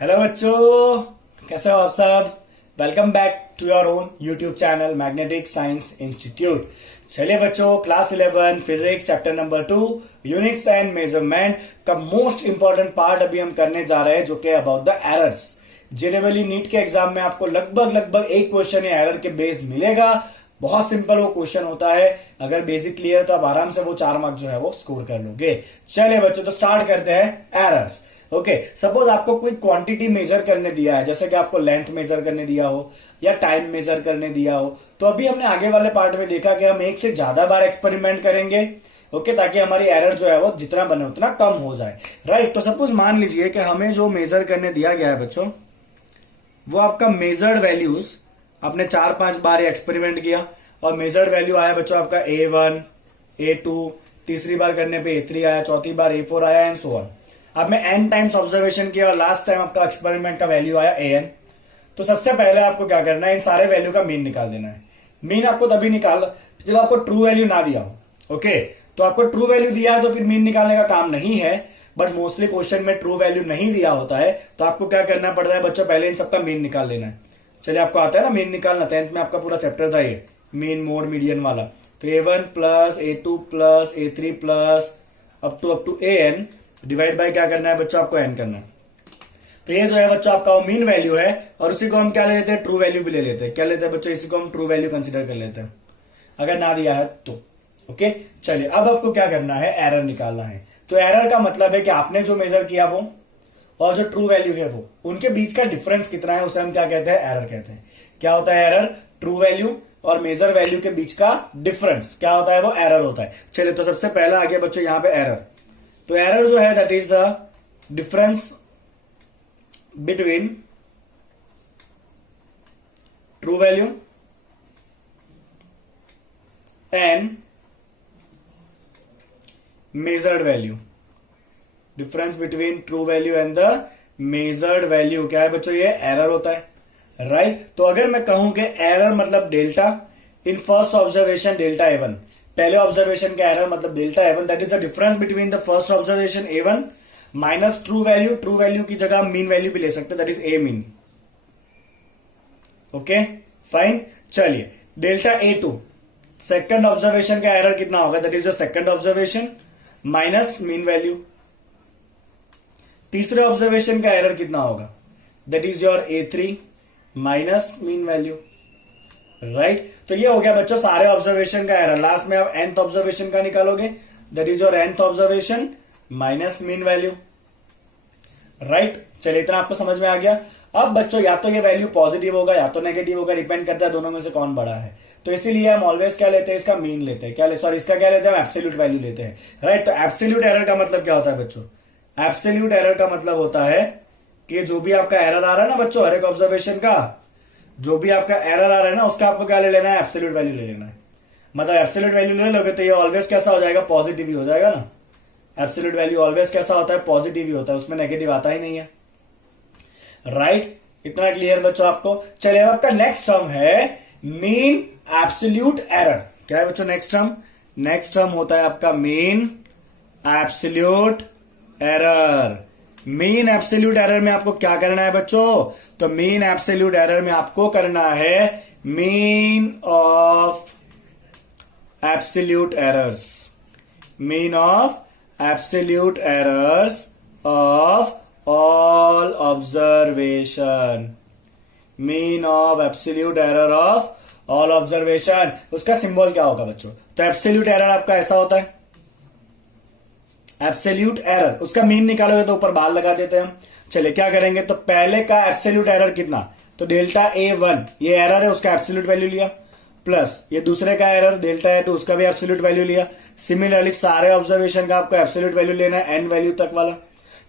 Hello बच्चों, कैसे हो आप सब। Welcome back to your own YouTube channel magnetic science institute. चलिए बच्चों, class 11 physics chapter number 2 units and measurement का मोस्ट इंपॉर्टेंट पार्ट अभी हम करने जा रहे हैं, जो कि अबाउट द एरर्स। जेडब्ल्यू नीट के एग्जाम में आपको लगभग एक क्वेश्चन एरर के बेस मिलेगा। बहुत सिंपल वो क्वेश्चन होता है। अगर बेसिक क्लियर तो आप आराम से वो 4 मार्क जो है वो स्कोर कर लोगे। चलिए बच्चों, तो स्टार्ट करते हैं एरर्स। ओके, सपोज आपको कोई क्वांटिटी मेजर करने दिया है, जैसे कि आपको लेंथ मेजर करने दिया हो या टाइम मेजर करने दिया हो। तो अभी हमने आगे वाले पार्ट में देखा कि हम एक से ज्यादा बार एक्सपेरिमेंट करेंगे, ओके, ताकि हमारी एरर जो है वो जितना बने उतना कम हो जाए। राइट, तो सपोज मान लीजिए कि हमें जो मेजर करने दिया गया है बच्चों, वो आपका मेजर्ड वैल्यूज आपने 4-5 बार एक्सपेरिमेंट किया और मेजर्ड वैल्यू आया बच्चों आपका A1, A2, तीसरी बार करने पे A3 आया, चौथी बार A4 आया एंड सो ऑन। आपने n टाइम्स ऑब्जर्वेशन किया और लास्ट टाइम आपका एक्सपेरिमेंट का वैल्यू आया an। तो सबसे पहले आपको क्या करना है, इन सारे वैल्यू का मीन निकाल देना है। मीन आपको तभी निकाल जब आपको ट्रू वैल्यू ना दिया हो। ओके, तो आपको ट्रू वैल्यू दिया है तो फिर मीन निकालने का काम नहीं है, बट मोस्टली क्वेश्चन में ट्रू वैल्यू नहीं दिया होता है, तो आपको क्या करना पड़ रहा है बच्चों, पहले इन सबका मीन निकाल लेना है। चलिए, आपको आता है ना मीन निकालना, 10th में आपका पूरा चैप्टर था ये मीन मोड मीडियन वाला। तो A1 plus A2 plus A3 plus up to an divide by क्या करना है बच्चों, आपको n करना है। तो ये जो है बच्चों आपका मीन वैल्यू है, और उसी को हम क्या ले लेते हैं, ट्रू वैल्यू भी ले लेते हैं। क्या लेते हैं बच्चों, इसी को हम ट्रू वैल्यू कंसिडर कर लेते हैं अगर ना दिया है तो। ओके, चलिए अब आपको क्या करना है, एरर निकालना है। तो एरर का मतलब है कि आपने जो मेजर किया वो और जो ट्रू वैल्यू है वो, उनके बीच का डिफरेंस कितना है, उसे हम क्या कहते हैं, एरर कहते हैं। क्या होता है एरर, ट्रू वैल्यू और मेजर वैल्यू के बीच का डिफरेंस क्या होता है, वो एरर होता है। चलिए, तो सबसे पहला आ गया बच्चों यहाँ पे एरर। तो एरर जो है that is a difference between true value and measured value. Difference between true value and the measured value क्या है बच्चों, ये एरर होता है। राइट, तो अगर मैं कहूं कि एरर मतलब delta in first observation delta A1, पहले ऑब्जर्वेशन का एरर मतलब delta A1, that is the difference between the first observation A1 minus true value. True value की जगह हम मीन वैल्यू भी ले सकते हैं, that is A mean. Okay fine. चलिए, डेल्टा A2 सेकंड ऑब्जर्वेशन का एरर कितना होगा, that is your second observation minus mean value. तीसरे ऑब्जर्वेशन का एरर कितना होगा, that is your A3 minus mean value. Right, तो ये हो गया बच्चों सारे ऑब्जर्वेशन का एरर। लास्ट में आप nth ऑब्जर्वेशन का निकालोगे, that is your nth observation minus mean value. Right, चलिए इतना आपको समझ में आ गया। अब बच्चों या तो ये वैल्यू पॉजिटिव होगा या तो नेगेटिव होगा, डिपेंड करता है दोनों में से कौन बड़ा है। तो इसीलिए हम ऑलवेज क्या लेते हैं, इसका मीन लेते हैं, क्या सॉरी इसका क्या लेते हैं, एब्सोल्यूट वैल्यू लेते हैं। राइट, तो एब्सोल्यूट एरर का मतलब क्या होता है बच्चों, एब्सोल्यूट एरर का मतलब होता है कि जो भी आपका एरर आ रहा है ना बच्चों, हर एक ऑब्जर्वेशन का जो भी आपका एरर आ रहा है ना, उसका आपको क्या ले लेना है, एब्सोल्यूट वैल्यू ले लेना है। मतलब एब्सोल्यूट वैल्यू ले लोगे तो ये ऑलवेज कैसा हो जाएगा, पॉजिटिव ही हो जाएगा ना। एब्सोल्यूट वैल्यू ऑलवेज कैसा होता है, पॉजिटिव ही होता है, उसमें नेगेटिव आता ही नहीं है। राइट, इतना क्लियर बच्चों आपको। चलिए, अब आपका नेक्स्ट टर्म है मीन एब्सोल्यूट एरर। क्या है बच्चों नेक्स्ट टर्म, नेक्स्ट टर्म होता है आपका mean absolute error. Mean absolute error में आपको क्या करना है बच्चों, तो मीन एब्सोल्यूट एरर में आपको करना है mean of absolute errors, mean of absolute errors of all observation, mean of absolute error of all observation. उसका सिंबल क्या होगा बच्चों, तो एब्सोल्यूट एरर आपका ऐसा होता है, एब्सोल्यूट एरर। उसका मीन निकालोगे तो ऊपर बाल लगा देते हैं हम। चलिए क्या करेंगे, तो पहले का एब्सोल्यूट एरर कितना, तो डेल्टा A1 ये एरर है, उसका एब्सोल्यूट वैल्यू लिया, प्लस ये दूसरे का एरर डेल्टा A2 उसका भी एब्सोल्यूट वैल्यू लिया। सिमिलरली सारे ऑब्जर्वेशन का आपको एब्सोल्यूट वैल्यू लेना है, n वैल्यू तक वाला।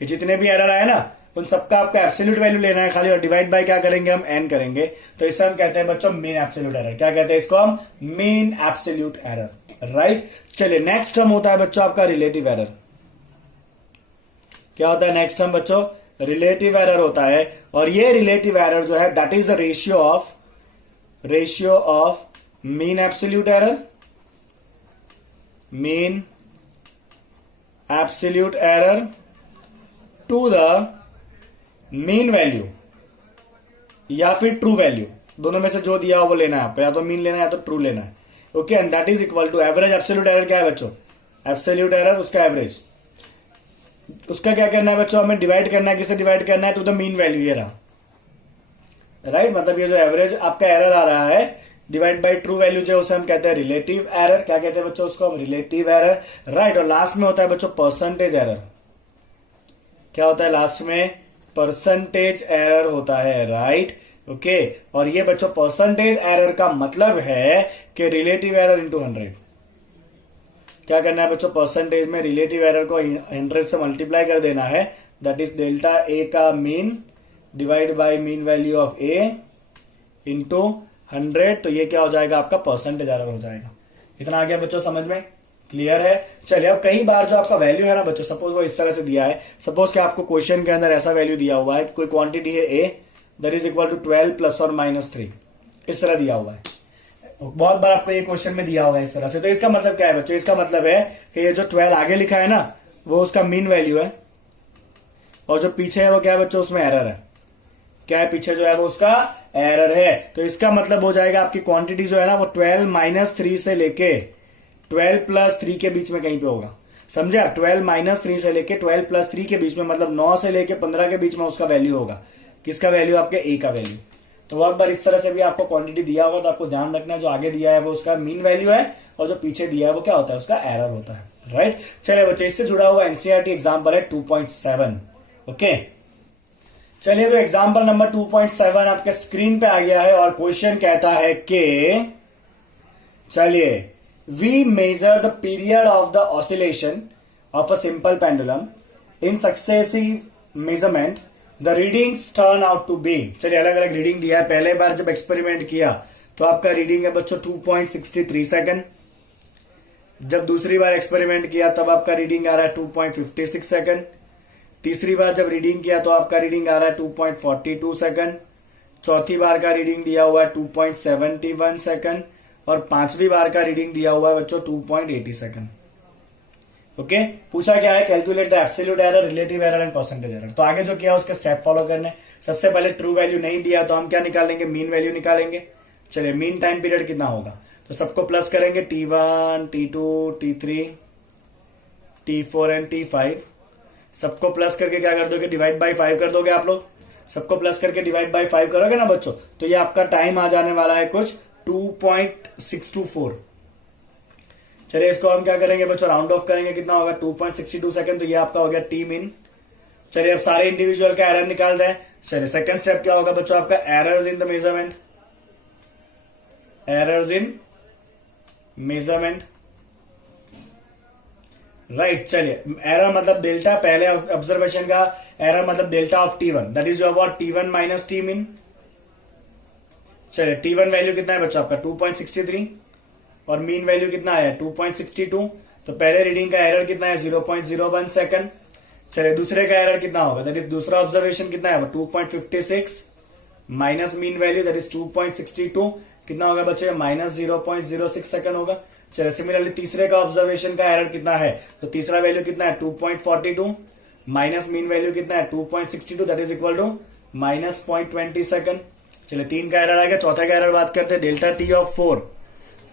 ये जितने भी एरर आए ना, उन सबका आपको एब्सोल्यूट वैल्यू लेना है खाली, और डिवाइड बाय क्या करेंगे हम, n करेंगे। तो इसे हम कहते हैं बच्चों मीन एब्सोल्यूट एरर। क्या कहते हैं इसको हम, मीन एब्सोल्यूट एरर। राइट, चलिए नेक्स्ट टर्म होता है बच्चों आपका रिलेटिव एरर। क्या होता है नेक्स्ट टर्म बच्चों, रिलेटिव एरर होता है। और ये रिलेटिव एरर जो है that is the ratio of mean absolute error, mean absolute error to the mean value या फिर ट्रू वैल्यू, दोनों में से जो दिया हो वो लेना है आपको, या तो मीन लेना है या तो ट्रू लेना है। Okay, and that is equal to average absolute error. क्या है बच्चों? एब्सोल्यूट एरर, उसका एवरेज। उसका क्या करना है बच्चों? हमें डिवाइड करना है, किसे डिवाइड करना है? टू द मीन वैल्यू, ये रहा। राइट, मतलब ये जो एवरेज आपका एरर आ रहा है डिवाइड बाय ट्रू वैल्यू जो उसे हम कहते हैं रिलेटिव एरर। क्या कहते हैं बच्चों उसको? हम रिलेटिव एरर। राइट, और लास्ट में होता है बच्चों परसेंटेज एरर। क्या होता है लास्ट में? परसेंटेज एरर होता है। Right, okay. और ये बच्चों परसेंटेज एरर का मतलब है कि रिलेटिव एरर इंटू 100। क्या करना है बच्चों? परसेंटेज में रिलेटिव एरर को 100 से मल्टीप्लाई कर देना है। दैट इज डेल्टा ए का mean divide by mean value of A into 100। तो ये क्या हो जाएगा? आपका परसेंटेज एरर हो जाएगा। इतना आ गया बच्चों समझ में? क्लियर है? चलिए, अब कई बार जो आपका वैल्यू है ना बच्चों, सपोज वो इस तरह से दिया है। सपोज कि आपको क्वेश्चन के अंदर ऐसा वैल्यू दिया हुआ है कि कोई क्वांटिटी है A that is equal to 12 plus और माइनस 3, इस तरह दिया हुआ है। बहुत बार आपको ये क्वेश्चन में दिया होगा इस तरह से। तो इसका मतलब क्या है बच्चों? इसका मतलब है कि ये जो 12 आगे लिखा है ना वो उसका मीन वैल्यू है, और जो पीछे है वो क्या है बच्चों? उसमें एरर है। क्या है पीछे जो है वो उसका एरर है। तो इसका मतलब हो जाएगा आपकी क्वांटिटी जो है ना वो 12 माइनस 3 से लेके 12 प्लस 3 के बीच में कहीं पे होगा। समझे आप? 12 माइनस 3 से लेके 12 प्लस 3 के बीच में, मतलब 9 से लेके 15 के बीच में उसका वैल्यू होगा। किसका वैल्यू? आपके ए का वैल्यू। तो बहुत बार इस तरह से भी आपको क्वांटिटी दिया होगा तो आपको ध्यान रखना है जो आगे दिया है वो उसका मीन वैल्यू है, और जो पीछे दिया है वो क्या होता है? उसका एरर होता है। राइट, चलिए बच्चों, इससे जुड़ा हुआ एनसीईआरटी एग्जाम्पल है 2.7। ओके, चलिए, तो एग्जाम्पल नंबर 2.7 आपके स्क्रीन पे आ गया है, और क्वेश्चन कहता है कि चलिए, we measure the period of the oscillation of a simple pendulum in successive measurement, the readings turn out to be. चलिए, अलग अलग रीडिंग दिया है। पहले बार जब एक्सपेरिमेंट किया तो आपका रीडिंग है बच्चों 2.63 सेकंड। जब दूसरी बार एक्सपेरिमेंट किया तब आपका रीडिंग आ रहा है 2.56 सेकंड। तीसरी बार जब रीडिंग किया तो आपका रीडिंग आ रहा है 2.42 सेकंड। चौथी बार का रीडिंग दिया हुआ है 2.71 सेकंड, और पांचवी बार का रीडिंग दिया हुआ है बच्चों 2.80 सेकंड। ओके, पूछा क्या है? Calculate the absolute error, relative error and percentage error. तो आगे जो किया उसके स्टेप फॉलो करने। सबसे पहले ट्रू वैल्यू नहीं दिया तो हम क्या निकालेंगे? मीन वैल्यू निकालेंगे। चलिए, मीन टाइम पीरियड कितना होगा? तो सबको प्लस करेंगे, T1, T2, T3, T4 and T5। सबको प्लस करके क्या कर दोगे? डिवाइड बाय 5 कर दोगे आप लोग। सबको प्लस करके डिवाइड बाय 5 करोगे ना बच्चों, तो ये आपका टाइम आ जाने वाला है कुछ 2.624। चलिए, इसको हम क्या करेंगे बच्चों? राउंड ऑफ करेंगे। कितना होगा? 2.62 सेकंड। तो ये आपका हो गया टी मीन। चलिए, अब सारे इंडिविजुअल का एरर निकाल दें। चलिए, सेकंड स्टेप क्या होगा बच्चों? आपका errors in the measurement. Errors in measurement. Right, चलिए, एरर मतलब डेल्टा, पहले ऑब्जर्वेशन का एरर मतलब delta of T1, that is your what? T1 minus T mean. चलिए, T1 वैल्यू कितना है बच्चों? आपका 2.63, और मीन वैल्यू कितना है? 2.62। तो पहले रीडिंग का एरर कितना है? 0.01 सेकंड। चलिए, दूसरे का एरर कितना होगा? दैट इज दूसरा ऑब्जर्वेशन कितना है? 2.56 minus mean value that is 2.62। कितना होगा बच्चों? माइनस 0.06 सेकंड होगा। चलिए, सिमिलरली तीसरे का ऑब्जर्वेशन का एरर कितना है? तो तीसरा वैल्यू कितना है? 2.42 माइनस मीन वैल्यू कितना है? 2.62 that is equal to minus 0.20 second. चलिए, तीन का एरर आ गया। चौथा का एरर बात करते हैं, delta T of 4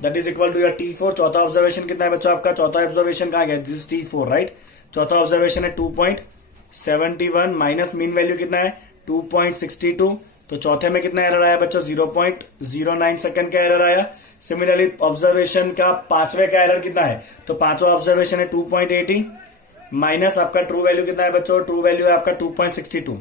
that is equal to your T4। चौथा ऑब्जर्वेशन कितना है बच्चों आपका? चौथा ऑब्जर्वेशन कहाँ गया? This is T4, right. चौथा ऑब्जर्वेशन है 2.71 माइनस मीन वैल्यू कितना है? 2.62। तो चौथे में कितना एरर आया बच्चों? 0.09 सेकंड का एरर आया। सिमिलरली ऑब्जर्वेशन का पांचवे का एरर कितना है? तो पांचवा ऑब्जर्वेशन है 2.80 माइनस आपका ट्रू वैल्यू कितना है बच्चों? ट्रू वैल्यू है आपका 2.62।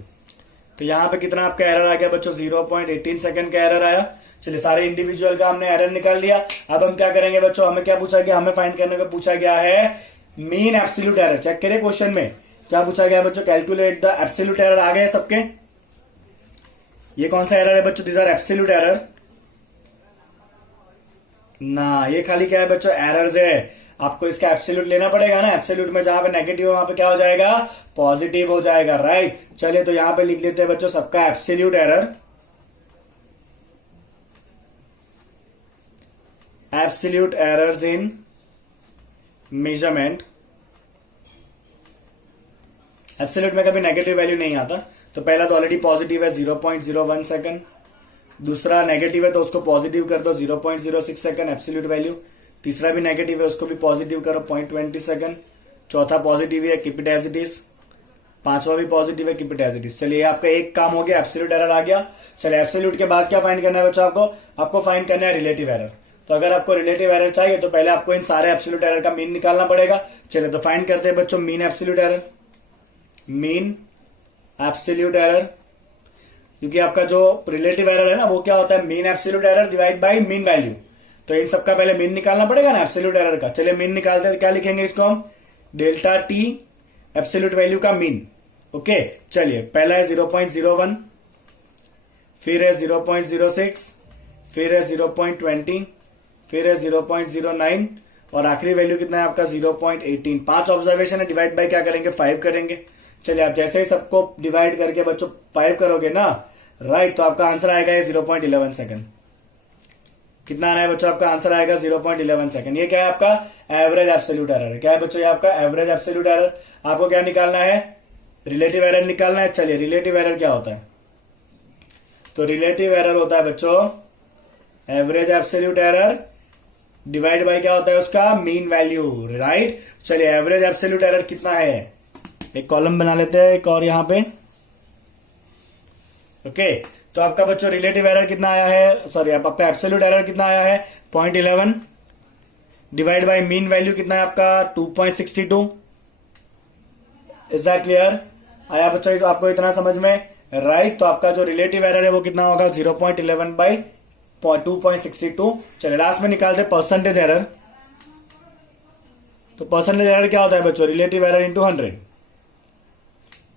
तो यहां पे कितना आपका एरर आ गया बच्चों? 0.18 सेकंड का एरर आया। चलिए, सारे इंडिविजुअल का हमने एरर निकाल लिया। अब हम क्या करेंगे बच्चों? हमें क्या पूछा गया? हमें फाइंड करने को पूछा गया है मीन एब्सोल्यूट एरर। चेक करिए क्वेश्चन में क्या पूछा गया बच्चों? Calculate the absolute error. आ गए सबके? ये कौन सा एरर है बच्चों? दिस आर एब्सोल्यूट एरर ना, ये खाली क्या है बच्चों? एरर्स है। आपको इसका एब्सोल्यूट लेना पड़ेगा ना। एब्सोल्यूट में जहां पे नेगेटिव है वहां पे क्या हो जाएगा? पॉजिटिव हो जाएगा, राइट। चलिए, तो यहां पे लिख लेते हैं बच्चों सबका absolute error. Absolute errors in measurement. Absolute में कभी नेगेटिव वैल्यू नहीं आता, तो पहला तो ऑलरेडी पॉजिटिव है 0.01 सेकंड, दूसरा नेगेटिव है तो उसको पॉजिटिव कर दो 0.06 सेकंड एब्सोल्यूट वैल्यू, तीसरा भी नेगेटिव है उसको भी पॉजिटिव करो 0.20 सेकंड, चौथा पॉजिटिव है keep it as it is, पांचवा भी पॉजिटिव है keep it as it is. चलिए आपका एक काम हो गया, एब्सोल्यूट एरर आ गया। चलिए एब्सोल्यूट के बाद क्या फाइंड करना है बच्चों आपको फाइंड करना है रिलेटिव एरर। तो अगर आपको रिलेटिव एरर चाहिए तो पहले आपको इन सारे एब्सोल्यूट एरर का मीन निकालना पड़ेगा। चलिए तो फाइंड करते हैं बच्चों mean absolute error, mean absolute error, क्योंकि आपका जो रिलेटिव एरर है ना वो क्या होता है, mean absolute error divide by mean value. तो इन सबका पहले मीन निकालना पड़ेगा ना एब्सोल्यूट एरर का। चलिए मीन निकालते हैं, क्या लिखेंगे इसको हम, डेल्टा टी एब्सोल्यूट वैल्यू का मीन। ओके चलिए पहला है 0.01, फिर है 0.06, फिर है 0.20, फिर है 0.09 और आखिरी वैल्यू कितना है आपका 0.18। 5 ऑब्जर्वेशन है, डिवाइड बाय क्या करेंगे 5 करेंगे। चलिए आप जैसे ही सबको डिवाइड करके बच्चों 5 करोगे ना, राइट, तो आपका आंसर आएगा 0.11 सेकंड। कितना आना है बच्चों, आपका आंसर आएगा 0.11 सेकंड। ये क्या है आपका एवरेज एब्सोल्यूट एरर है। क्या है बच्चों ये आपका एवरेज एब्सोल्यूट एरर। आपको क्या निकालना है, रिलेटिव एरर निकालना है। चलिए रिलेटिव एरर क्या होता है, तो रिलेटिव एरर होता है बच्चों average absolute error divide by क्या होता है उसका मीन वैल्यू, राइट। चलिए एवरेज एब्सोल्यूट एरर कितना है, एक कॉलम बना लेते हैं एक और यहां पे। ओके तो आपका बच्चों रिलेटिव एरर कितना आया है, सॉरी आपका एब्सोल्यूट एरर कितना आया है 0.11 डिवाइड बाय मीन वैल्यू कितना है आपका 2.62। इज दैट क्लियर, आया बच्चों तो आपको इतना समझ में, राइट। तो आपका जो रिलेटिव एरर है वो कितना होगा 0.11 बाई 2.62। चलिए लास्ट में निकालते परसेंटेज एरर। तो परसेंटेज एरर क्या होता है बच्चों, रिलेटिव एरर इंटू 100।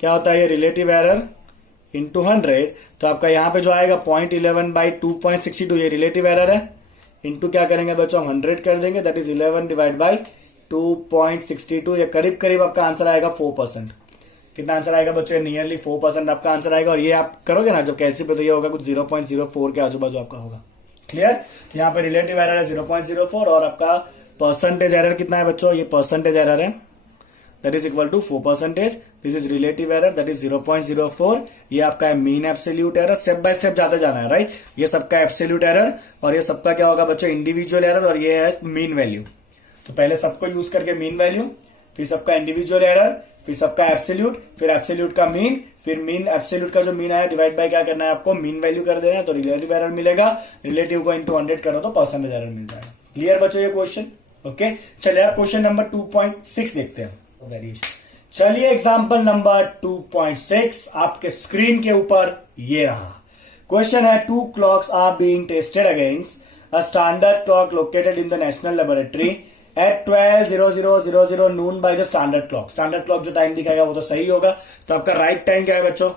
क्या होता है ये रिलेटिव एरर इंटू 100। तो आपका यहां पे जो आएगा 0.11 बाई 2.62 ये रिलेटिव एरर है, इंटू क्या करेंगे बच्चों 100 कर देंगे, दैट इज 11 डिवाइड बाई 2.62। ये करीब करीब आपका आंसर आएगा 4%। कितना आंसर आएगा बच्चों, नियरली 4% आपका आंसर आएगा। और ये आप करोगे ना जब कैलसी पे तो ये होगा कुछ 0.04 के आजू बाजू आपका होगा। क्लियर, यहाँ पे रिलेटिव एरर है 0.04 और आपका परसेंटेज एरर कितना है बच्चों, ये परसेंटेज एरर है that is equal to 4%। This is relative error that is 0.04। ये आपका है mean absolute error, step by step जाते जाना है, राइट। ये सबका एब्सोल्यूट एरर और ये सबका क्या होगा बच्चों इंडिविजुअल एरर, और ये है मीन वैल्यू। तो पहले सबको यूज करके मीन वैल्यू, फिर सबका इंडिविजुअल एरर, फिर सबका एब्सोल्यूट, फिर एब्सोल्यूट का मीन, फिर मीन एब्सोल्यूट का जो मीन आया डिवाइड बाय क्या करना है आपको मीन वैल्यू कर देना है, तो रिलेटिव एरर मिलेगा। रिलेटिव को इंटू 100 करो तो परसेंटेज एरर मिल जाएगा। क्लियर बच्चों ये क्वेश्चन। ओके चलिए आप क्वेश्चन नंबर 2.6 देखते हैं, वेरिएशन। चलिए एग्जांपल नंबर 2.6 आपके स्क्रीन के ऊपर ये रहा। क्वेश्चन है 2 clocks are being tested against a standard clock located in the national laboratory at 12:00 noon by the standard clock. Standard clock जो टाइम दिखाएगा वो तो सही होगा। तो आपका राइट टाइम क्या है बच्चों,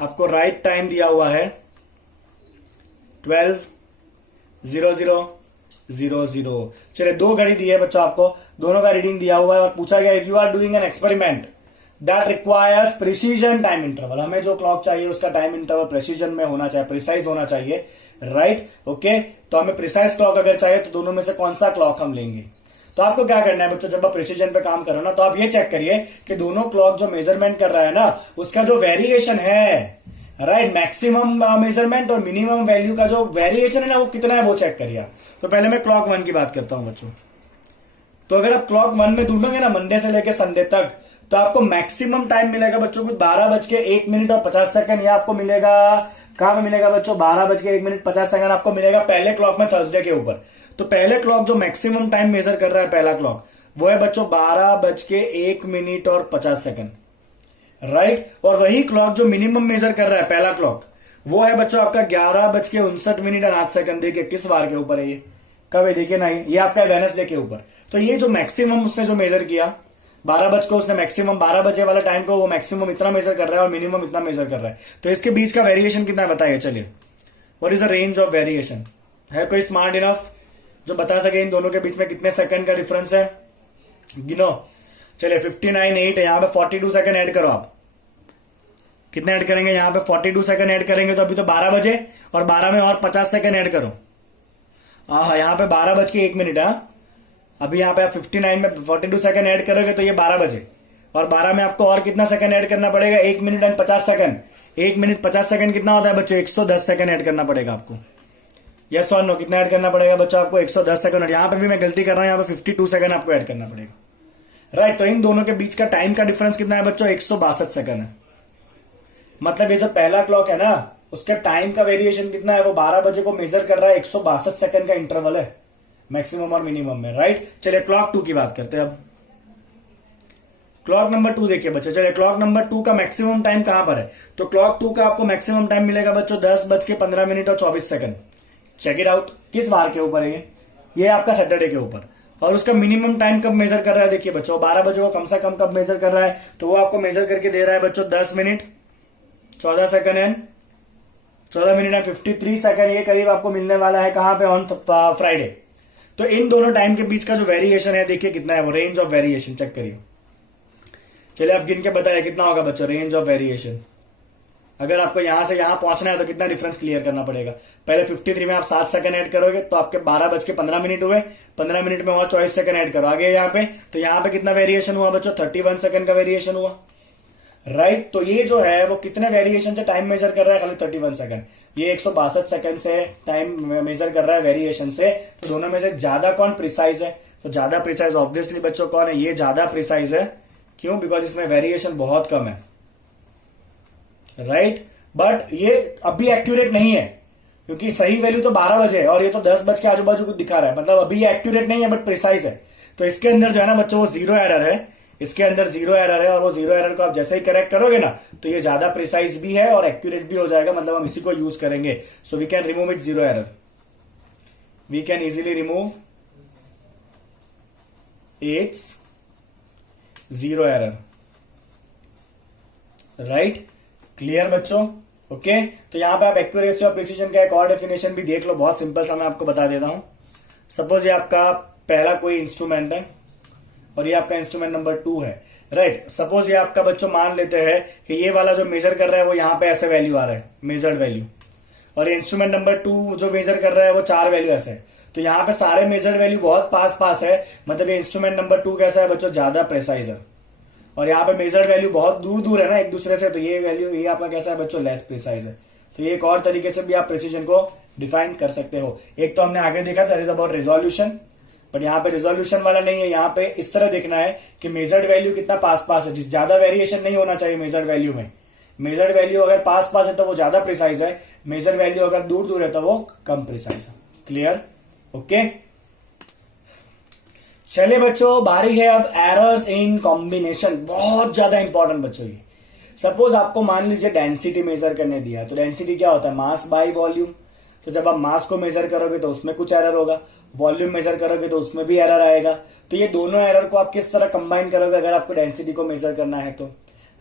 आपको राइट टाइम दिया हुआ है 12:00। चलिए 2 घड़ी दी है बच्चों आपको, दोनों का रीडिंग दिया हुआ है और पूछा गया if you are doing an experiment that requires precision time interval. हमें जो क्लॉक चाहिए उसका टाइम इंटरवल प्रिसीजन में होना चाहिए, प्रिसाइज होना चाहिए, राइट। ओके तो हमें प्रिसाइज क्लॉक अगर चाहिए तो दोनों में से कौन सा क्लॉक हम लेंगे। तो आपको क्या करना है बच्चों, जब आप प्रिसीजन पे काम करो ना तो आप ये चेक करिए कि दोनों क्लॉक जो मेजरमेंट कर रहा है ना उसका जो वेरिएशन है, राइट, मैक्सिमम मेजरमेंट और मिनिमम वैल्यू का जो वेरिएशन है ना वो कितना है वो चेक करिए। तो पहले मैं क्लॉक 1 की बात करता हूं बच्चों। तो अगर आप क्लॉक 1 में ढूंढोगे ना मंडे से लेकर संडे तक, तो आपको मैक्सिमम टाइम मिलेगा बच्चों को 12:01 और 50 सेकंड। ये आपको मिलेगा कहां पे मिलेगा बच्चों, 12:01 50 सेकंड आपको मिलेगा पहले क्लॉक में थर्सडे के ऊपर। तो पहले क्लॉक जो मैक्सिमम टाइम मेजर कर रहा है पहला क्लॉक वो है बच्चों 12:01 और 50 सेकंड, राइट। और वही क्लॉक जो मिनिमम मेजर कर रहा है पहला क्लॉक वो है बच्चों आपका 11:59 और 8 सेकंड। देखिए किस बार के ऊपर है ये, कब है देखिए ना, ये आपका वेडनेसडे के ऊपर। तो ये जो मैक्सिमम उसने जो मेजर किया 12 बज को उसने मैक्सिमम 12 बजे वाला टाइम को वो मैक्सिमम इतना मेजर कर रहा है और मिनिमम इतना मेजर कर रहा है। तो इसके बीच का वेरिएशन कितना बताइए, चलिए what is the range of variation. है कोई स्मार्ट इनफ जो बता सके इन दोनों के बीच में कितने सेकंड का डिफरेंस है, गिनो। चलिए 59.8 है, यहां पे 42 सेकंड ऐड करो आप। कितने ऐड करेंगे यहां पे 42 सेकंड ऐड करेंगे तो अभी तो 12 बजे और 12 में और 50 सेकंड ऐड करो। हाँ यहां पे 12:01 है। अभी यहां पे आप 59 में 42 सेकंड ऐड करोगे तो ये 12 बजे और 12 में आपको और कितना सेकंड ऐड करना पड़ेगा, 1 minute and 50 second. 1 minute 50 second कितना होता है बच्चों? 110 सेकंड ऐड करना पड़ेगा आपको। यस और नो, कितना ऐड करना पड़ेगा बच्चों आपको? 110 सेकंड। यहां पे भी मैं गलती कर रहा हूं, यहां पे 52 सेकंड आपको ऐड करना पड़ेगा। राइट, तो इन दोनों के बीच का टाइम का डिफरेंस कितना है बच्चों? 162 सेकंड है। मतलब ये जो पहला क्लॉक है ना, उसके टाइम का वेरिएशन कितना है? वो 12 बजे को मेजर कर रहा है, 162 सेकंड का इंटरवल है मैक्सिमम और मिनिमम में। राइट, चलिए क्लॉक 2 की बात करते हैं अब। क्लॉक नंबर 2 देखिए बच्चों, चलिए क्लॉक नंबर 2 का मैक्सिमम टाइम कहां पर है? तो क्लॉक 2 का आपको मैक्सिमम टाइम मिलेगा बच्चों 10:15 और 24 सेकंड। Check it out. किस बार के ऊपर है ये आपका सैटरडे के ऊपर। और उसका मिनिमम टाइम कब मेजर कर रहा है? देखिए बच्चों, 12 बजे को कम से कम कब मेजर कर रहा है? तो वो आपको मेजर करके दे रहा है बच्चों 10 minute 14 second and 14 minute and 53 second. ये करीब आपको मिलने वाला है कहां पे? On Friday. तो इन दोनों टाइम के बीच का जो वेरिएशन है देखिए कितना है, वो रेंज ऑफ वेरिएशन चेक करिए। चलिए आप गिन के बताइए कितना होगा बच्चों रेंज ऑफ वेरिएशन। अगर आपको यहां से यहां पहुंचना है तो कितना डिफरेंस क्लियर करना पड़ेगा? पहले 53 में आप 7 सेकंड ऐड करोगे तो आपके 12:15 हुए। 15 मिनट में और 24 सेकंड ऐड करो आगे यहाँ पे, तो यहाँ पे कितना वेरिएशन हुआ बच्चों? 31 सेकंड का वेरिएशन हुआ। राइट, तो ये जो है वो कितने वेरिएशन से टाइम मेजर कर रहा है? खाली 31 सेकंड। ये 162 सेकंड से टाइम मेजर कर रहा है वेरिएशन से। तो दोनों में से ज्यादा कौन प्रिसाइज है? तो ज्यादा प्रिसाइज ऑब्वियसली बच्चों कौन है? ये ज्यादा प्रिसाइज है। क्यों? बिकॉज इसमें वेरिएशन बहुत कम है। राइट, बट ये अभी एक्यूरेट नहीं है क्योंकि सही वैल्यू तो 12 बजे है और ये तो 10 बज के आजू बाजू कुछ दिखा रहा है। मतलब अभी ये एक्यूरेट नहीं है बट प्रिसाइज है। तो इसके अंदर जो है ना बच्चों वो जीरो एरर है। इसके अंदर जीरो एरर है और वो जीरो एरर को आप जैसे ही करेक्ट करोगे ना तो ये ज्यादा प्रिसाइज भी है और एक्यूरेट भी हो जाएगा। मतलब हम इसी को यूज करेंगे। So we can remove it zero error. We can easily remove its zero error. Right, clear बच्चों? ओके, तो यहां पे आप एक्यूरेसी और प्रिसीजन का एक और डेफिनेशन भी देख लो। बहुत सिंपल सा मैं आपको बता देता हूं। सपोज ये आपका पहला कोई इंस्ट्रूमेंट है और ये आपका इंस्ट्रूमेंट नंबर 2 है। राइट, सपोज ये आपका बच्चों मान लेते हैं कि ये वाला जो मेजर कर रहा है वो यहां पे ऐसे वैल्यू आ रहा है, मेजर्ड वैल्यू। और ये इंस्ट्रूमेंट नंबर 2 जो मेजर कर रहा है वो 4 वैल्यू ऐसे है। तो यहाँ पे सारे मेजर्ड वैल्यू बहुत पास पास है। मतलब ये इंस्ट्रूमेंट नंबर 2 कैसा है बच्चों? ज्यादा प्रेसाइज है। और यहाँ पे मेजर्ड वैल्यू बहुत दूर दूर है ना एक दूसरे से, तो ये वैल्यू ये आपका कैसा है बच्चों? लेस प्रिसाइज है। तो ये एक और तरीके से भी आप प्रिसीजन को डिफाइन कर सकते हो। एक तो हमने आगे देखा that is about resolution, but यहाँ पे रिजोल्यूशन वाला नहीं है। यहाँ पे इस तरह देखना है कि मेजर्ड वैल्यू कितना पास पास है। जिस ज्यादा वेरिएशन नहीं होना चाहिए मेजर्ड वैल्यू में। मेजर्ड वैल्यू अगर पास पास है तो वो ज्यादा प्रिसाइज है। मेजर्ड वैल्यू अगर दूर दूर है तो वो कम प्रिसाइज है। क्लियर? ओके, चलिए बच्चों बारी है अब एरर्स इन कॉम्बिनेशन। बहुत ज्यादा इंपॉर्टेंट बच्चों ये। सपोज आपको मान लीजिए डेंसिटी मेजर करने दिया है। तो डेंसिटी क्या होता है? Mass by volume. तो जब आप मास को मेजर करोगे तो उसमें कुछ एरर होगा, वॉल्यूम मेजर करोगे तो उसमें भी एरर आएगा। तो ये दोनों एरर को आप किस तरह कंबाइन करोगे अगर आपको डेंसिटी को मेजर करना है तो?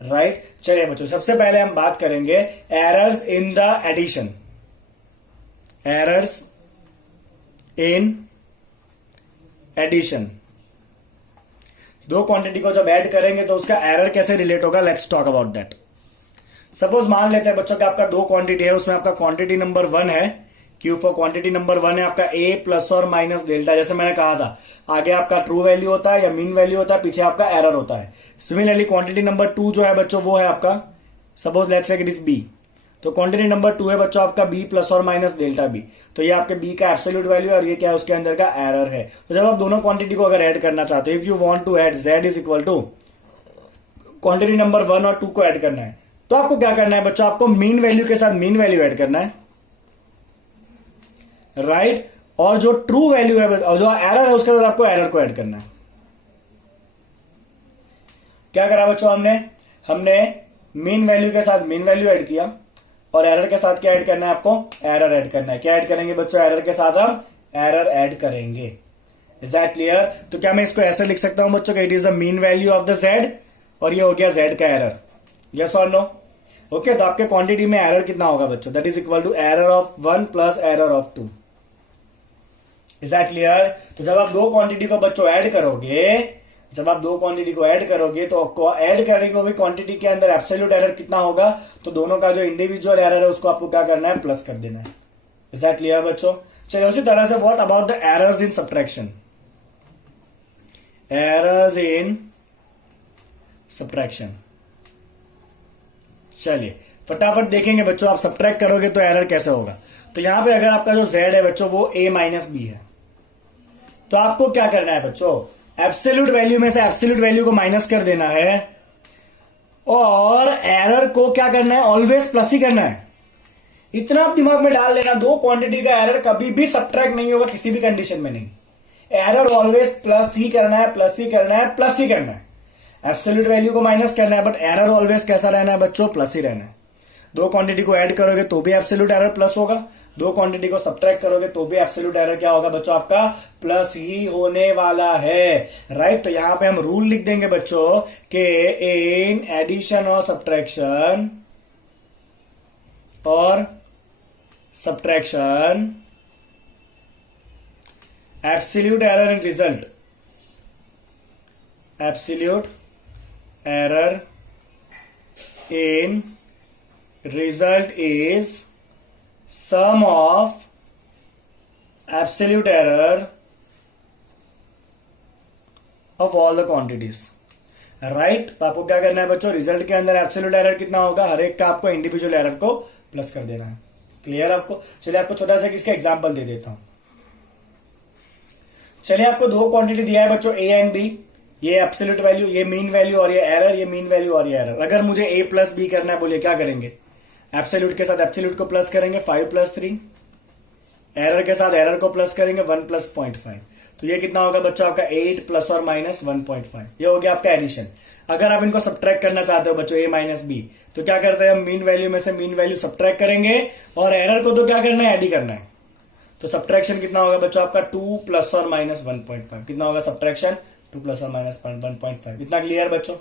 राइट, चलिए बच्चों सबसे पहले हम बात करेंगे errors in the addition. Errors in addition. दो क्वांटिटी को जब ऐड करेंगे तो उसका एरर कैसे रिलेट होगा? Let's talk about that. Suppose मान लेते हैं बच्चों कि आपका दो क्वांटिटी है, उसमें आपका क्वांटिटी नंबर 1 है क्यू फॉर क्वांटिटी नंबर 1 है आपका ए प्लस और माइनस डेल्टा। जैसे मैंने कहा था आगे आपका ट्रू वैल्यू होता है या मीन वैल्यू होता है, पीछे आपका एरर होता है। सिमिलरली क्वांटिटी नंबर 2 जो है बच्चों वो है आपका, suppose let's say it is B. तो क्वांटिटी नंबर 2 है बच्चों आपका बी प्लस और माइनस डेल्टा बी। तो ये आपके बी का एब्सोल्यूट वैल्यू है और ये क्या है? उसके अंदर का एरर है। तो जब आप दोनों क्वांटिटी को अगर ऐड करना चाहते हो, if you want to add z is equal to quantity number 1 और 2 को ऐड करना है, तो आपको क्या करना है बच्चों? आपको मीन वैल्यू के साथ मीन वैल्यू ऐड करना है। राइट, और जो ट्रू वैल्यू है और जो एरर है उसके साथ आपको एरर को ऐड करना है। क्या करा बच्चों? हमने मीन वैल्यू के साथ मीन वैल्यू ऐड किया और एरर के साथ क्या ऐड करना है? आपको एरर ऐड करना है। क्या ऐड करेंगे बच्चों? एरर के साथ हम एरर ऐड करेंगे। Is that clear? तो क्या मैं इसको ऐसे लिख सकता हूं बच्चों कि it is the mean value of the Z और ये हो गया जेड का एरर? यस और नो? ओके, तो आपके क्वांटिटी में एरर कितना होगा बच्चों? That is equal to error of 1 plus error of 2। Is that clear? तो जब आप दो क्वांटिटी को बच्चों ऐड करोगे, जब आप दो क्वांटिटी को ऐड करोगे तो ऐड करेंगे हुए क्वांटिटी के अंदर एब्सोल्यूट एरर कितना होगा? तो दोनों का जो इंडिविजुअल एरर है उसको आपको क्या करना है? प्लस कर देना है। इज दैट क्लियर बच्चों? चलिए उसी तरह से what about the errors in subtraction? Errors in subtraction. चलिए फटाफट देखेंगे बच्चों, आप सब्ट्रैक्ट करोगे तो एरर कैसे होगा। तो यहां पे अगर आपका जो z है बच्चों वो a माइनस बी है, तो आपको क्या करना है बच्चों, एब्सोल्यूट वैल्यू में से एब्सोल्यूट वैल्यू को माइनस कर देना है और एरर को क्या करना है, ऑलवेज प्लस ही करना है। इतना आप दिमाग में डाल लेना, दो क्वांटिटी का एरर कभी भी सब्ट्रैक्ट नहीं होगा किसी भी कंडीशन में नहीं। एरर ऑलवेज प्लस ही करना है, प्लस ही करना है, प्लस ही करना है। एब्सोल्यूट वैल्यू को माइनस करना है बट एरर ऑलवेज कैसा रहना है बच्चों, प्लस ही रहना है। दो क्वांटिटी को ऐड करोगे तो भी एब्सोल्यूट एरर प्लस होगा, दो क्वांटिटी को सब्ट्रैक्ट करोगे तो भी एब्सोल्यूट एरर क्या होगा बच्चों, आपका प्लस ही होने वाला है। राइट, तो यहां पे हम रूल लिख देंगे बच्चों कि इन एडिशन और subtraction absolute error in result, absolute error in result is sum of absolute error of all the quantities. Right, तो आपको क्या करना है बच्चों, रिजल्ट के अंदर एब्सोल्यूट एरर कितना होगा, हर एक का आपको इंडिविजुअल एरर को प्लस कर देना है। क्लियर आपको। चलिए आपको छोटा सा किसका एग्जांपल दे देता हूं। चलिए आपको दो क्वांटिटी दिया है बच्चों, ए एंड बी, ये एब्सोल्यूट वैल्यू, ये मीन वैल्यू और ये एरर, ये मीन वैल्यू और ये एरर। अगर मुझे ए प्लस बी करना है, बोलिए क्या करेंगे, एब्सोल्यूट के साथ एब्सोल्यूट को प्लस करेंगे 5 + 3, एरर के साथ एरर को प्लस करेंगे 1 + 0.5। तो ये कितना होगा बच्चों आपका 8 ± 1.5। ये हो गया आपका एडिशन। अगर आप इनको सब्ट्रैक्ट करना चाहते हो बच्चों a माइनस बी, तो क्या करते हैं हम, मीन वैल्यू में से मीन वैल्यू सब्ट्रैक्ट करेंगे और एरर को तो क्या करना है, ऐड ही करना है। तो सब्ट्रैक्शन कितना होगा बच्चों आपका 2 ± 1.5। कितना होगा सब्ट्रैक्शन, 2 ± 1.5। इतना क्लियर बच्चों,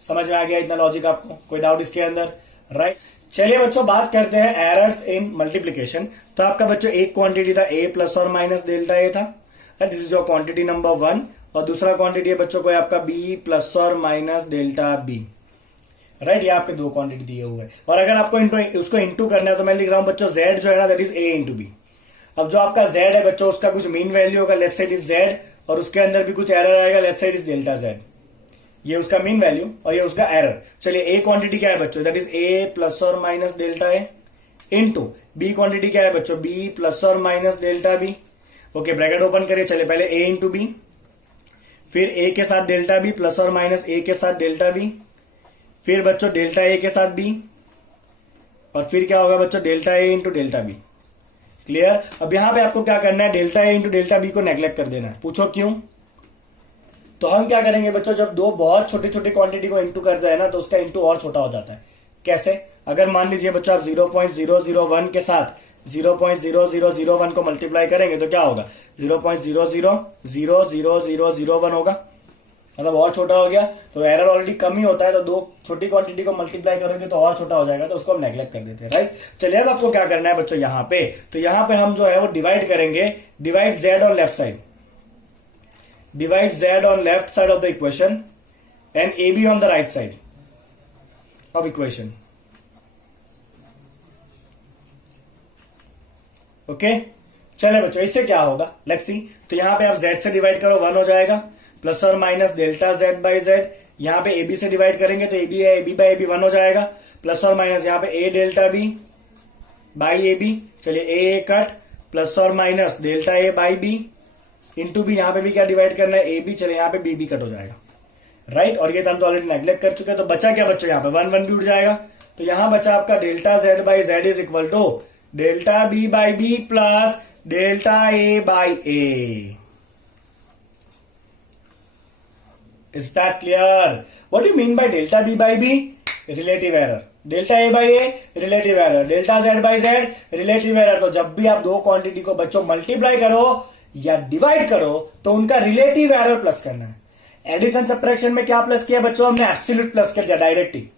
समझ में आ गया इतना लॉजिक आपको, कोई डाउट इसके अंदर। राइट, चलिए बच्चों बात करते हैं एरर्स इन मल्टीप्लीकेशन। तो आपका बच्चों एक क्वांटिटी था a ± डेल्टा a था, this is your quantity number 1, और दूसरा क्वांटिटी है बच्चों को आपका b ± डेल्टा b। राइट, ये आपके दो क्वांटिटी दिए हुए हैं, और अगर आपको उसको इंटू करना है तो मैं लिख रहा हूं बच्चों z जो है ना, दैट इज a × b। अब जो आपका z है बच्चों, उसका कुछ मीन वैल्यू होगा, let's say it is z, और उसके अंदर भी कुछ एरर आएगा, let's say it is delta z। ये उसका मीन वैल्यू और ये उसका एरर। चलिए ए क्वांटिटी क्या है बच्चों, that is a ± delta a into B quantity क्या है बच्चों, b ± delta b। Okay, bracket open करिए। चलिए पहले a × b, फिर a के साथ डेल्टा b ± a के साथ डेल्टा b, फिर बच्चों डेल्टा a के साथ b, और फिर क्या होगा बच्चों, delta a × delta b। Clear. अब यहां पे आपको क्या करना है, डेल्टा a × डेल्टा b को नेग्लेक्ट कर देना है। पूछो क्यों। तो हम क्या करेंगे बच्चों, जब दो बहुत छोटी छोटी क्वांटिटी को इंटू करते हैं ना, तो उसका इंटू और छोटा हो जाता है। कैसे, अगर मान लीजिए बच्चों आप 0.001 के साथ 0.0001 को मल्टीप्लाई करेंगे तो क्या होगा, 0.000001 होगा, मतलब और छोटा हो गया। तो एरर ऑलरेडी कम ही होता है, तो दो छोटी क्वांटिटी को मल्टीप्लाई करोगे तो और छोटा हो जाएगा, तो उसको हम नेग्लेक्ट कर देते हैं। राइट, चलिए अब आपको क्या करना है बच्चों, यहां पे तो यहां पे हम जो है वो डिवाइड करेंगे, divide z on left side, divide z on left side of the equation and ab on the right side of equation. Okay, चले बच्चों इससे क्या होगा, लेट्स सी। तो यहां पे आप z से डिवाइड करो 1 हो जाएगा, प्लस और minus delta z by z। यहां पे ab से डिवाइड करेंगे तो ab बाई ab 1 हो जाएगा, प्लस और माइनस यहां पे a delta b by ab। चलिए a कट, प्लस और minus delta a by b into B, यहां पे भी क्या डिवाइड करना है, ए बी। चले यहां पे बी भी कट हो जाएगा। राइट, और ये तो हम तो ऑलरेडी नेग्लेक्ट कर चुके हैं, तो बचा क्या बच्चों, यहां पे 1 1 भी उठ जाएगा। तो यहां बचा आपका delta z by z is equal to delta b by b plus delta a by a। Is that clear? What do you mean by delta b by b? Relative error. Delta a by a relative error, delta z by z relative error. तो जब भी आप दो quantity को बच्चों multiply करो या divide करो तो उनका रिलेटिव एरर प्लस करना है। एडिशन सब्ट्रैक्शन में क्या प्लस किया बच्चों, हमने एब्सोल्यूट प्लस कर दिया डायरेक्टली।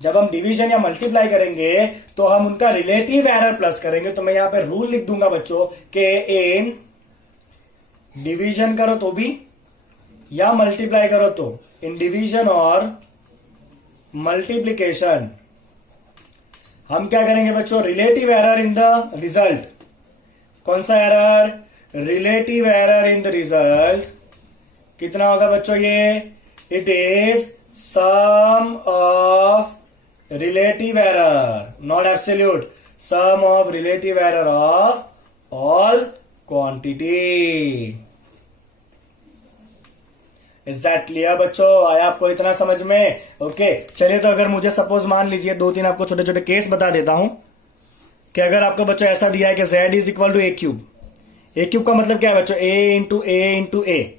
जब हम डिवीजन या मल्टीप्लाई करेंगे तो हम उनका रिलेटिव एरर प्लस करेंगे। तो मैं यहां पे रूल लिख दूंगा बच्चों के इन डिवीजन करो तो भी या मल्टीप्लाई करो तो, इन डिवीजन और मल्टीप्लीकेशन हम क्या करेंगे बच्चों, relative error in the result. कौन सा error, relative error in the result. कितना होगा बच्चों ये, it is sum of relative error, not absolute. Sum of relative error of all quantity. Is that clear बच्चों? आया आपको इतना समझ में? ओके चलिए, तो अगर मुझे सपोज मान लीजिए 2-3 आपको छोटे छोटे केस बता देता हूं कि अगर आपको बच्चों ऐसा दिया है कि z is equal to A cube. A cube का मतलब क्या है बच्चों? a into A.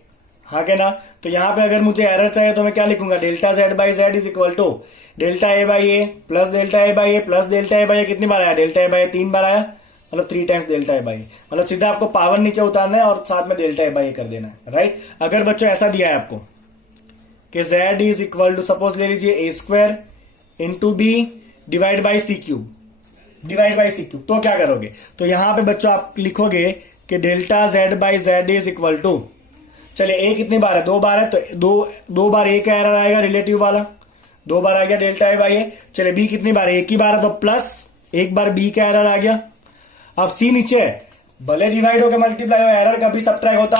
हाँ के ना? तो यहां पे अगर मुझे एरर चाहिए तो मैं क्या लिखूंगा? Delta z by Z is equal to delta A by A plus delta A by A plus delta A by A. कितनी बार आया? डेल्टा ए बाई ए 3 बार आया, मतलब 3 टाइम्स डेल्टा ए बाई ए. मतलब सीधा आपको पावर नीचे उतारना है और साथ में डेल्टा ए बाई ए कर देना है. राइट? अगर बच्चों ऐसा दिया है आपको कि z is equal to, suppose ले लीजिए A square into B divide by C cube, divide by C cube, तो क्या करोगे? तो यहां पे बच्चों आप लिखोगे कि delta z by Z is equal to, चलिए ए कितनी बार है? 2 बार है, तो दो बार ए का एरर आएगा रिलेटिव वाला, 2 बार आ गया डेल्टा ए बाई ए. चलिए बी कितनी बार है? एक ही बार है, तो प्लस 1 बार बी का एरर आ गया. अब सी नीचे है, भले डिवाइड होकर मल्टीप्लाई हो, एरर कभी सब्ट्रैक्ट होता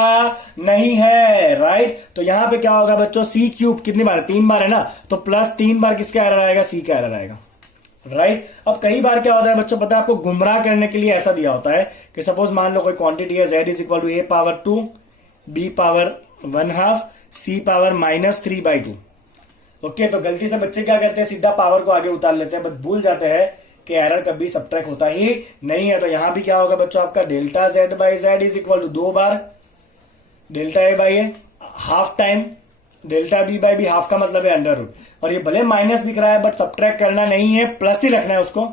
नहीं है. राइट? तो यहां पे क्या होगा बच्चों? सी क्यूब कितनी बार है? 3 बार है ना, तो प्लस 3 बार किसका एरर आएगा? सी का एरर आएगा. राइट? अब कई बार क्या होता है बच्चों, पता है आपको, गुमराह करने के लिए ऐसा दिया होता है कि सपोज मान लो कोई क्वांटिटी है z is equal to A power 2 B power 1/2 C power -3/2. Okay, तो गलती से बच्चे क्या करते हैं? सीधा पावर को आगे उतार लेते हैं, बट भूल जाते हैं कि एरर कभी सब्ट्रैक्ट होता ही नहीं है. तो यहां भी क्या होगा बच्चों? आपका delta z by Z is equal to 2 बार delta A by A, half time delta B by B, half का मतलब है अंडर रूट. और ये भले माइनस दिख रहा है बट सब्ट्रैक्ट करना नहीं है, प्लस ही रखना है उसको.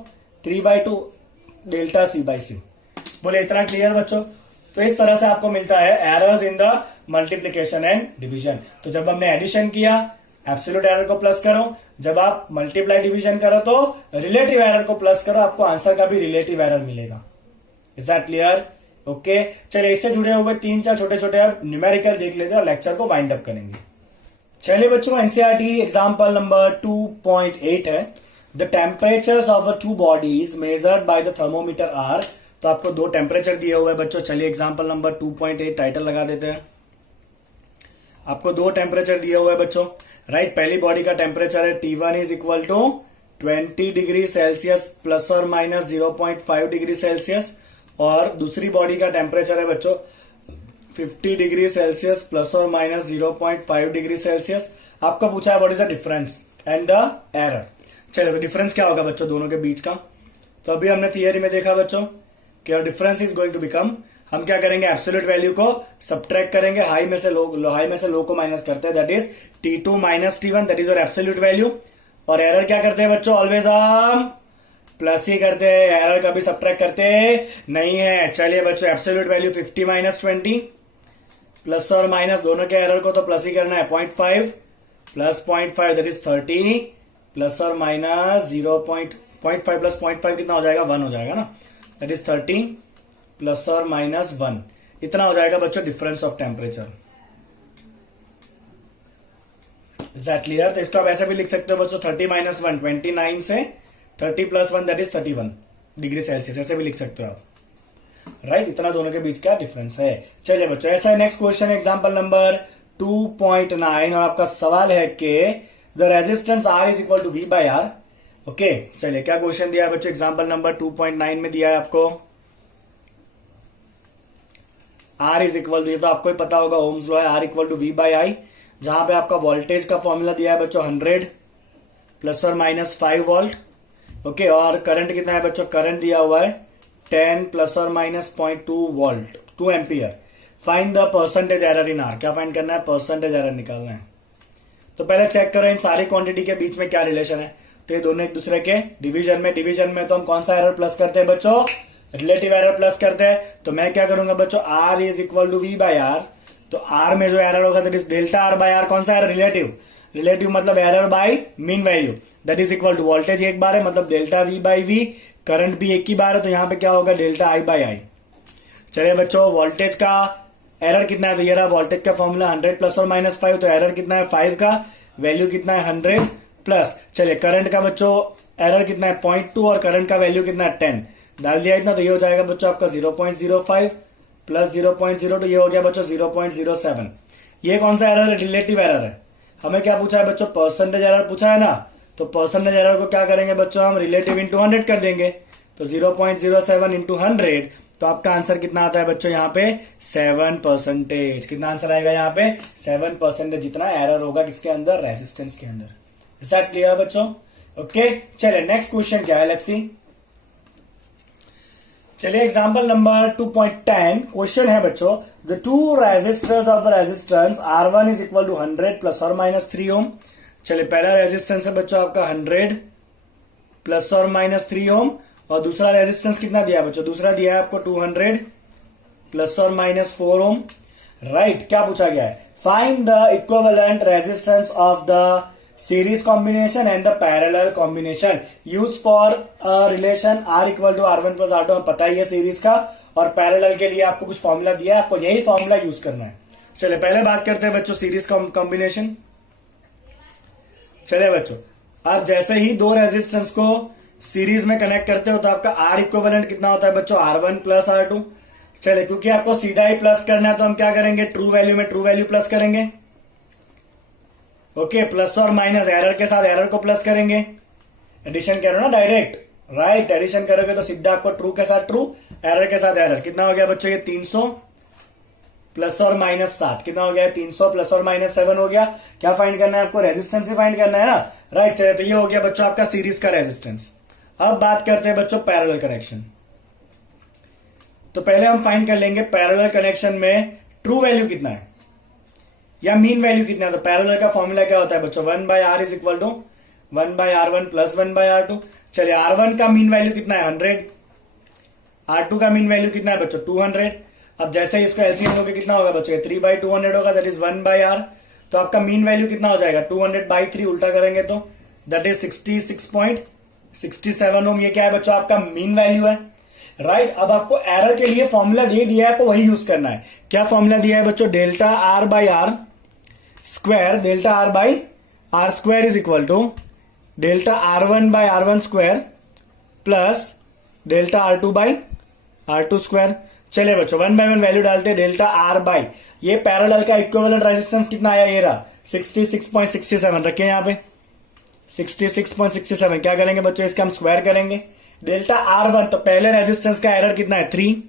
3/2 डेल्टा सी बाई सी. बोले इतना क्लियर बच्चों? तो इस तरह से आपको मिलता है errors in the multiplication and division. तो जब हमने एडिशन किया एब्सोल्यूट एरर को प्लस करो, जब आप मल्टीप्लाई डिवीजन करो तो रिलेटिव एरर को प्लस करो, आपको आंसर का भी रिलेटिव एरर मिलेगा. Is that clear? ओके चलिए, इससे जुड़े हुए 3-4 छोटे छोटे आप न्यूमेरिकल देख लेते हैं और लेक्चर को वाइंड अप करेंगे. चलिए बच्चों, एनसीईआरटी एग्जाम्पल नंबर 2.8 है. The temperatures of the 2 bodies measured by the thermometer are. तो आपको 2 टेम्परेचर दिए हुए हैं बच्चों. चलिए एग्जाम्पल नंबर 2.8 टाइटल लगा देते हैं. आपको 2 टेम्परेचर दिए हुए हैं बच्चों. राइट? पहली बॉडी का टेम्परेचर है T1 is equal to 20 degree Celsius plus और माइनस 0.5 डिग्री सेल्सियस, और दूसरी बॉडी का टेम्परेचर है बच्चों 50 डिग्री सेल्सियस प्लस और माइनस 0.5 डिग्री सेल्सियस. आपको पूछा है what is the difference and the error. चलो, तो डिफरेंस क्या होगा बच्चों दोनों के बीच का? तो अभी हमने थियरी में देखा बच्चों कि difference is going to become, हम क्या करेंगे? एब्सोल्यूट वैल्यू को सब्ट्रैक्ट करेंगे, हाई में से लो को माइनस करते हैं, that is T2 minus T1, that is your absolute value. और एरर क्या करते हैं बच्चों? ऑलवेज हम प्लस ही करते हैं, एरर कभी सब्ट्रैक्ट करते नहीं है. चलिए बच्चों, एब्सोल्यूट वैल्यू 50 माइनस 20 प्लस और माइनस दोनों के एरर को तो प्लस ही करना है. 0.5 प्लस 0.5 दैट इज 30 प्लस और माइनस 0.5 प्लस 0.5 कितना हो जाएगा? 1 हो जाएगा ना, दैट इज 30 प्लस और माइनस 1. इतना हो जाएगा बच्चों difference of temperature. Is that clear? तो इसको आप ऐसे भी लिख सकते हो बच्चों, 30 माइनस 1 29 से 30 plus 1 that is 31 degree Celsius, ऐसे भी लिख सकते हो आप. राइट? इतना दोनों के बीच का डिफरेंस है. चलिए बच्चों, ऐसा है. नेक्स्ट क्वेश्चन एग्जाम्पल नंबर 2.9 और आपका सवाल है कि the resistance R is equal to V by R. Okay चलिए, क्या क्वेश्चन दिया है बच्चों? एग्जाम्पल नंबर 2.9 में दिया है आपको R इज इक्वल टू, ये तो आपको ही पता होगा, ओम्स लॉ है, R equal to V by I, जहां पे आपका वोल्टेज का फॉर्मूला दिया है बच्चों 100 प्लस और माइनस 5 वोल्ट. ओके, और करंट कितना है बच्चों? करंट दिया हुआ है 10 प्लस और minus 0.2 volt 2 ampere. Find the percentage error in R. क्या फाइंड करना है? परसेंटेज एरर निकालना है. तो पहले चेक करो इन सारी क्वांटिटी के बीच में क्या रिलेशन है. तो ये दोनों एक दूसरे के डिवीजन में तो हम कौन सा एरर प्लस करते हैं बच्चों? रिलेटिव एरर प्लस करते हैं. तो मैं क्या करूंगा बच्चों? R is equal to V by R. तो R में जो एरर होगा that is delta R by R. कौन सा एरर? रिलेटिव मतलब error by mean value, that is equal to voltage एक बार है मतलब delta V by V, current भी एक ही बार है तो यहां पे क्या होगा? Delta I by I. चलिए बच्चों, वोल्टेज का एरर कितना है? तो ये रहा वोल्टेज का फॉर्मूला 100 प्लस और माइनस 5, तो एरर कितना है? 5 का, वैल्यू कितना है? 100 प्लस. चलिए, करंट का बच्चों एरर कितना है? 0.2 और करंट का वैल्यू कितना है? 10. डाल दिया इतना, तो ये हो जाएगा बच्चों आपका 0.05 प्लस 0.02, ये हो गया बच्चों 0.07. ये कौन सा एरर है? रिलेटिव एरर है. हमें क्या पूछा है बच्चों? परसेंटेज एरर पूछा है ना. तो परसेंटेज एरर को क्या करेंगे बच्चों, हम रिलेटिव इंटू 100 कर देंगे, तो 0.07 इंटू 100, तो आपका आंसर कितना आता है बच्चों यहाँ पे 7%। कितना आंसर आएगा यहाँ पे 7% जितना एरर होगा किसके अंदर, रेजिस्टेंस के अंदर। इज दैट क्लियर बच्चों? ओके, चलिए नेक्स्ट क्वेश्चन क्या है, लेट्स सी। चलिए एग्जांपल नंबर 2.10 क्वेश्चन है बच्चों, the two resistors of the resistance R1 is equal to 100 plus और माइनस 3 ओम। चलिए पहला रेजिस्टेंस है बच्चों आपका 100 प्लस और माइनस 3 ओम, और दूसरा रेजिस्टेंस कितना दिया बच्चों, दूसरा दिया है आपको 200 प्लस और माइनस 4 ओम। राइट, क्या पूछा गया है, find the equivalent resistance of the series combination and the parallel combination use for relation R equal to R1 plus R2। हमें पता ही है सीरीज का, और पैरेलल के लिए आपको कुछ फॉर्मूला दिया है, आपको यही फॉर्मूला यूज करना है। चलिए पहले बात करते हैं बच्चों सीरीज कॉम्बिनेशन। चलिए बच्चों, आप जैसे ही दो रेजिस्टेंस को सीरीज में कनेक्ट करते हो तो आपका R इक्विवेलेंट कितना होता है बच्चों, R1 प्लस R2। चलिए क्योंकि आपको सीधा ही प्लस करना है तो हम क्या करेंगे, ट्रू वैल्यू में ट्रू वैल्यू प्लस करेंगे। ओके, प्लस और माइनस एरर के साथ एरर को प्लस करेंगे, एडिशन करो ना डायरेक्ट। राइट, एडिशन करोगे तो सीधा आपको ट्रू के साथ ट्रू, एरर के साथ एरर। कितना हो गया बच्चों ये 300 प्लस और माइनस 7, कितना हो गया 300 प्लस और माइनस 7 हो गया। क्या फाइंड करना है आपको, रेजिस्टेंस ही फाइंड करना है ना। राइट, चलिए तो ये हो गया बच्चों आपका सीरीज का रेजिस्टेंस। अब बात करते हैं बच्चों पैरेलल कनेक्शन। तो पहले हम फाइंड कर लेंगे पैरेलल कनेक्शन में ट्रू वैल्यू कितना है या मीन वैल्यू कितना है। तो पैरेलल का फॉर्मूला क्या होता है बच्चों, 1/R is equal to 1/R1 plus 1/R2। चलिए R1 का मीन वैल्यू कितना है 100, R2 का मीन वैल्यू कितना है बच्चों 200। अब जैसे ही इसको एलसीएम लोगे कितना होगा बच्चों, 3/200 होगा, दैट इज 1/R। तो आपका मीन वैल्यू कितना हो जाएगा 200/3, उल्टा करेंगे तो दैट इज 66.67 ओम। ये क्या है बच्चों, आपका मीन वैल्यू है। राइट, अब आपको एरर के लिए फॉर्मूला दे दिया है, आपको वही यूज करना है। क्या फॉर्मूला दिया है बच्चों, delta R by R square, delta R by R square is equal to delta R1 by R1 square plus delta R2 by R2 square. चले बच्चों 1/1 वैल्यू डालते हैं, डेल्टा R बाई ये पैरेलल का इक्विवेलेंट रेजिस्टेंस कितना आया, ये रहा 66.67, रखे यहां पे 66.67। क्या करेंगे बच्चों, इसका हम स्क्वायर करेंगे। डेल्टा R1 तो पहले रेजिस्टेंस का एरर कितना है 3,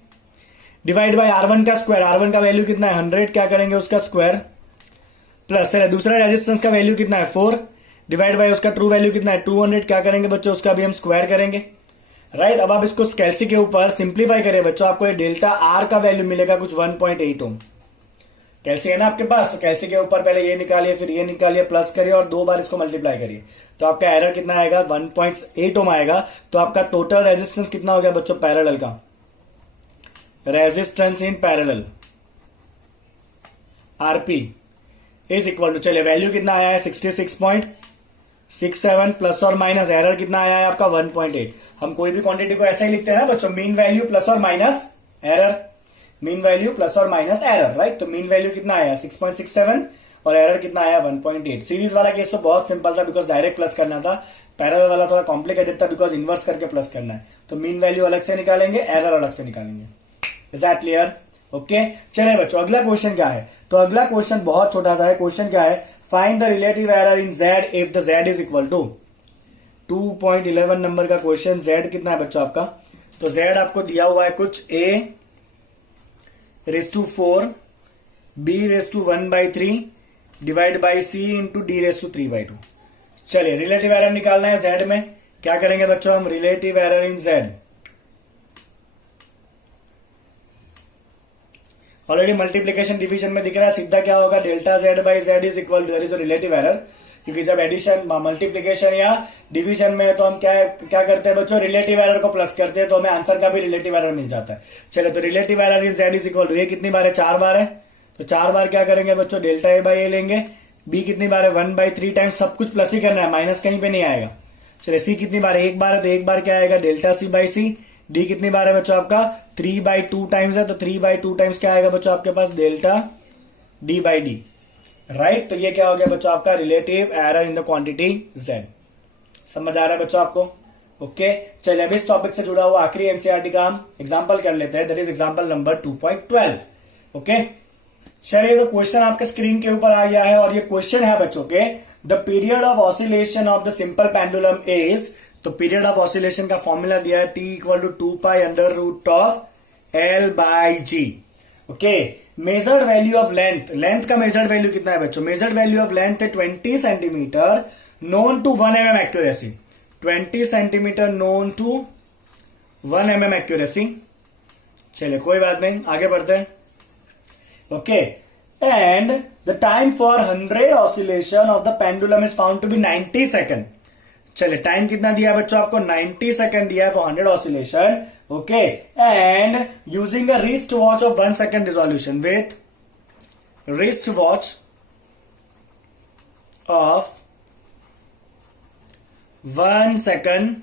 डिवाइड बाय R1 का स्क्वायर, R1 का वैल्यू कितना है 100, क्या करेंगे उसका स्क्वायर, प्लस दूसरा रेजिस्टेंस का वैल्यू कितना है 4, डिवाइड बाय उसका ट्रू वैल्यू कितना है 200, क्या करेंगे बच्चों उसका भी हम स्क्वायर करेंगे। राइट, अब आप इसको कैल्सी के ऊपर सिंप्लीफाई करें बच्चों, आपको ये डेल्टा R का वैल्यू मिलेगा कुछ 1.8 ओम। कैल्सी है ना आपके पास, तो कैल्सी के ऊपर पहले ये निकालिए, फिर ये निकालिए, प्लस करिए और 2 बार इसको मल्टीप्लाई करिए, तो आपका एरर कितना आएगा 1.8 ओम आएगा। तो आपका टोटल रेजिस्टेंस कितना हो गया बच्चों पैरेलल का, resistance in parallel RP is equal to, चलिए वैल्यू कितना आया है 66.67 प्लस और माइनस एरर कितना आया है आपका 1.8। हम कोई भी क्वांटिटी को ऐसा ही लिखते हैं ना बच्चों, मीन वैल्यू प्लस और minus error, mean value plus और माइनस एरर। राइट, तो मीन वैल्यू कितना आया 6.67 और एरर कितना आया 1.8। सीरीज वाला केस तो बहुत सिंपल था बिकॉज डायरेक्ट प्लस करना था, पैरेलल वाला थोड़ा कॉम्प्लिकेटेड था बिकॉज इनवर्स करके प्लस करना है। तो मीन वैल्यू अलग से निकालेंगे, एरर अलग से निकालेंगे। Is that clear? ओके, चलिए बच्चों अगला क्वेश्चन क्या है। तो अगला क्वेश्चन बहुत छोटा सा है। क्वेश्चन क्या है, find the relative error in Z if the Z is equal to 2.11 number का क्वेश्चन। Z कितना है बच्चों आपका, तो Z आपको दिया हुआ है कुछ A⁴ B⁴ divide by C into D⁵2। चलिए रिलेटिव एरर निकालना है Z में, क्या करेंगे बच्चों हम, relative error in Z। Already multiplication division में दिख रहा है, सीधा क्या होगा delta Z by Z is equal to, that is relative error. क्योंकि जब एडिशन मल्टीप्लीकेशन या डिवीजन में तो हम क्या करते हैं बच्चों, रिलेटिव एरर को प्लस करते हैं, तो हमें आंसर का भी रिलेटिव एरर मिल जाता है। चलो तो relative error in Z is equal to, ये कितनी बार है 4 बार है, तो 4 बार क्या करेंगे बच्चों डेल्टा A बाई A लेंगे। B कितनी बार है 1/3 टाइम्स, सब कुछ प्लस ही करना है, माइनस कहीं पे नहीं आएगा। चलिए C कितनी बार है, 1 बार है, तो 1 बार क्या आएगा delta C by C। D कितनी बार है बच्चों आपका 3/2 टाइम्स है, तो 3/2 टाइम्स क्या आएगा बच्चों आपके पास delta D by D। Right, तो ये क्या हो गया बच्चों आपका relative error in the quantity Z। समझ आ रहा है बच्चों आपको? ओके, चलिए अब इस टॉपिक से जुड़ा हुआ आखिरी एनसीईआरटी का हम एग्जांपल कर लेते हैं, that is example number 2.12। Okay, चलिए तो क्वेश्चन आपके स्क्रीन के ऊपर आ गया है और ये क्वेश्चन है बच्चों के, the period of oscillation of the simple pendulum is, तो पीरियड ऑफ ऑसिलेशन का फॉर्मूला दिया है T equal to 2 pi under root of L by G. Okay, measured value of length, length का मेजर्ड वैल्यू कितना है बच्चों? Measured value of length है 20 centimetre known to 1 mm accuracy. 20 centimetre known to 1 mm accuracy. चलिए कोई बात नहीं, आगे बढ़ते हैं. Okay, and the time for 100 oscillation of the pendulum is found to be 90 second. चलिए टाइम कितना दिया है बच्चों आपको? 90 सेकेंड दिया है for 100 oscillation. Okay, and using a wrist watch of 1 second resolution, with wrist watch of 1 second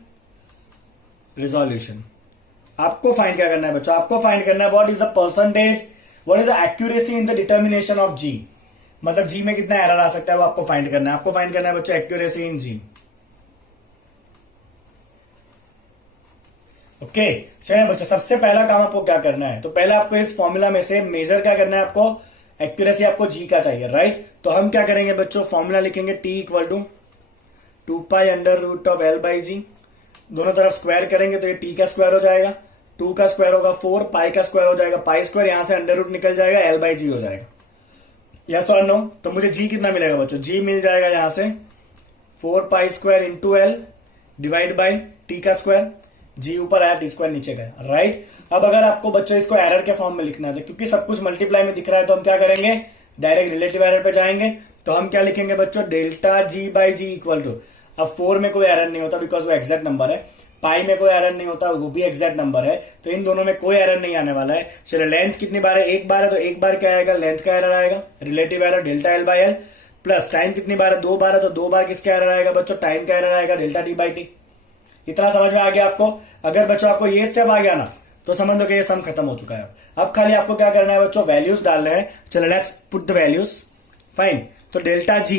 resolution. आपको find क्या करना है बच्चों? आपको फाइंड करना है what is the percentage, what is the accuracy in the determination of जी. मतलब जी में कितना एरर आ सकता है वो आपको फाइंड करना है. आपको फाइंड करना है बच्चों एक्यूरेसी इन जी. ओके, चलिए बच्चों सबसे पहला काम आपको क्या करना है? तो पहले आपको इस फॉर्मूला में से मेजर क्या करना है? आपको एक्यूरेसी आपको जी का चाहिए, राइट? तो हम क्या करेंगे बच्चों? फॉर्मूला लिखेंगे T equal to 2 pi under root of L by G. दोनों तरफ स्क्वायर करेंगे तो ये T का स्क्वायर हो जाएगा, 2 का स्क्वायर होगा 4, पाई का स्क्वायर हो जाएगा पाई स्क्वायर, यहां से अंडर रूट निकल जाएगा, L बाई जी हो जाएगा. यस और नो? तो मुझे जी कितना मिलेगा बच्चों? जी मिल जाएगा यहां से 4 pi square into L divide by T का स्क्वायर. जी ऊपर आया, टी स्क्वायर नीचे गया, राइट? अब अगर आपको बच्चों इसको एरर के फॉर्म में लिखना है, क्योंकि सब कुछ मल्टीप्लाई में दिख रहा है, तो हम क्या करेंगे? डायरेक्ट रिलेटिव एरर पे जाएंगे. तो हम क्या लिखेंगे बच्चों? Delta G by G equal to, अब 4 में कोई एरर नहीं होता बिकॉज वो एग्जैक्ट नंबर है, पाई में कोई एरर नहीं होता वो भी एग्जैक्ट नंबर है, तो इन दोनों में कोई एरर नहीं आने वाला है. चलिए लेंथ कितनी बार है? एक बार है, तो एक बार क्या आएगा? लेंथ का एरर आएगा, relative error delta L by L. Plus time कितनी बार है? 2 बार है, तो 2 बार किसका एरर आएगा बच्चों? टाइम का एरर आएगा, डेल्टा टी बाई टी. इतना समझ में आ गया आपको? अगर बच्चों आपको ये स्टेप आ गया ना तो समझ लो कि ये सम खत्म हो चुका है. अब खाली आपको क्या करना है बच्चों? वैल्यूज डालने हैं. चलो let's put the values. Fine, तो delta G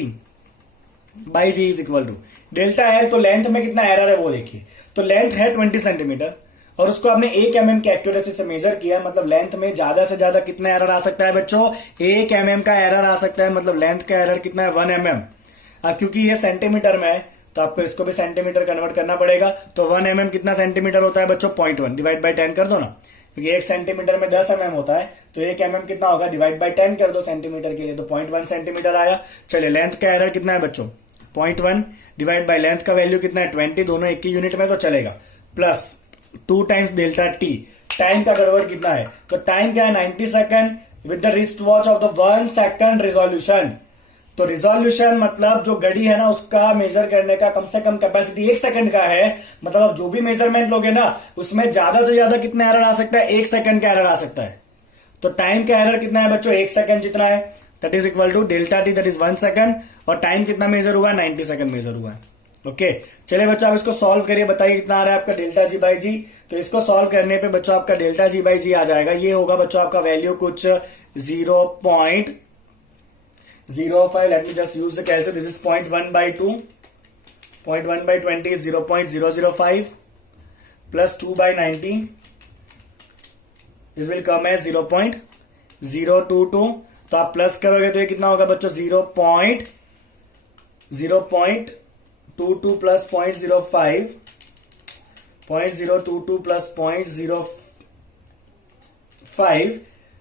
by G is equal to delta L. तो लेंथ में कितना एरर है वो देखिए. तो लेंथ है 20 सेंटीमीटर और उसको आपने 1 mm की एक्यूरेसी से मेजर किया, मतलब लेंथ में ज्यादा से ज्यादा कितना एरर आ सकता है बच्चों? 1 mm का एरर आ सकता है. मतलब लेंथ का एरर कितना है? 1 mm. क्योंकि ये सेंटीमीटर में है तो आपको इसको भी सेंटीमीटर कन्वर्ट करना पड़ेगा. तो 1 mm कितना सेंटीमीटर होता है बच्चों? 0.1 डिवाइड बाई 10 कर दो ना, क्योंकि 1 सेंटीमीटर में 10 mm होता है, तो 1 mm कितना होगा? डिवाइड बाई 10 कर दो सेंटीमीटर के लिए, तो 0.1 सेंटीमीटर आया. चलिए लेंथ का एरर कितना है बच्चों? 0.1 डिवाइड बाई लेंथ का वैल्यू कितना है? 20. दोनों एक ही यूनिट में तो चलेगा. Plus 2 times delta T. Time का गड़बड़ कितना है? तो टाइम क्या है? 90 second with the wrist watch of the 1 second resolution. तो रिजोल्यूशन मतलब जो घड़ी है ना उसका मेजर करने का कम से कम कैपेसिटी 1 सेकंड का है. मतलब आप जो भी मेजरमेंट लोगे ना उसमें ज्यादा से ज्यादा कितना एरर आ सकता है? 1 सेकंड का एरर आ सकता है. तो टाइम का एरर कितना है बच्चों? 1 सेकंड जितना है, that is equal to delta T, that is 1 second. और टाइम कितना मेजर हुआ है? 90 सेकंड मेजर हुआ है. ओके, चलिए बच्चों आप इसको सॉल्व करिए, बताइए कितना आ रहा है आपका डेल्टा जी बाई जी. तो इसको सॉल्व करने पे बच्चों आपका डेल्टा जी बाई जी आ जाएगा. ये होगा बच्चों आपका वैल्यू कुछ 0.05. Let me just use the calculator. This is 0.1 by 2. 0.1 by 20 is 0.005 plus 2 by 90. This will come as 0.022. तो आप प्लस करोगे तो ये कितना होगा बच्चों? 0.022 प्लस 0.05. 0.022 प्लस 0.05.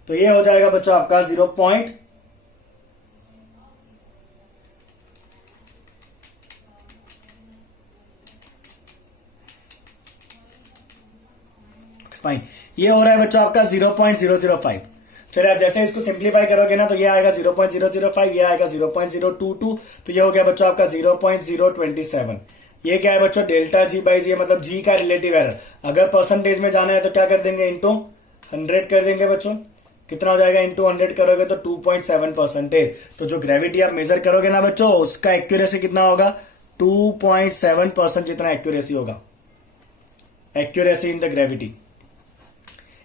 तो ये हो जाएगा बच्चों आपका 0. फाइन, ये हो रहा है बच्चों आपका 0.005. चलिए आप जैसे इसको सिंप्लीफाई करोगे ना तो ये आएगा 0.005, ये आएगा 0.022. तो ये हो गया बच्चों आपका 0.027. ये क्या है बच्चों? डेल्टा जी बाई जी, मतलब जी का रिलेटिव एरर. अगर परसेंटेज में जाना है तो क्या कर देंगे? इंटू 100 कर देंगे बच्चों. कितना हो जाएगा? इंटू 100 करोगे तो 2.7%. तो जो ग्रेविटी आप मेजर करोगे ना बच्चों उसका एक्यूरेसी कितना होगा? 2.7% जितना एक्यूरेसी होगा. Accuracy in the gravity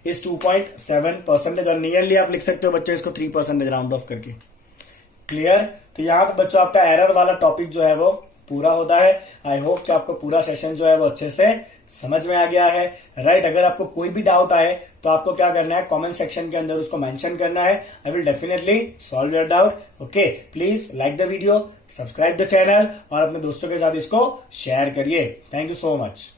is 2.7%. और नियरली आप लिख सकते हो बच्चों इसको 3% राउंड ऑफ करके. क्लियर? तो यहां पर बच्चों आपका एरर वाला टॉपिक जो है वो पूरा होता है। आई होप कि आपको पूरा सेशन जो है वो अच्छे से समझ में आ गया है। राइट, अगर आपको कोई भी डाउट आए तो आपको क्या करना है, कमेंट सेक्शन के अंदर उसको मेंशन करना है। I will definitely solve your doubt. Okay, please like the video, subscribe the channel और अपने दोस्तों के साथ इसको शेयर करिए। Thank you so much.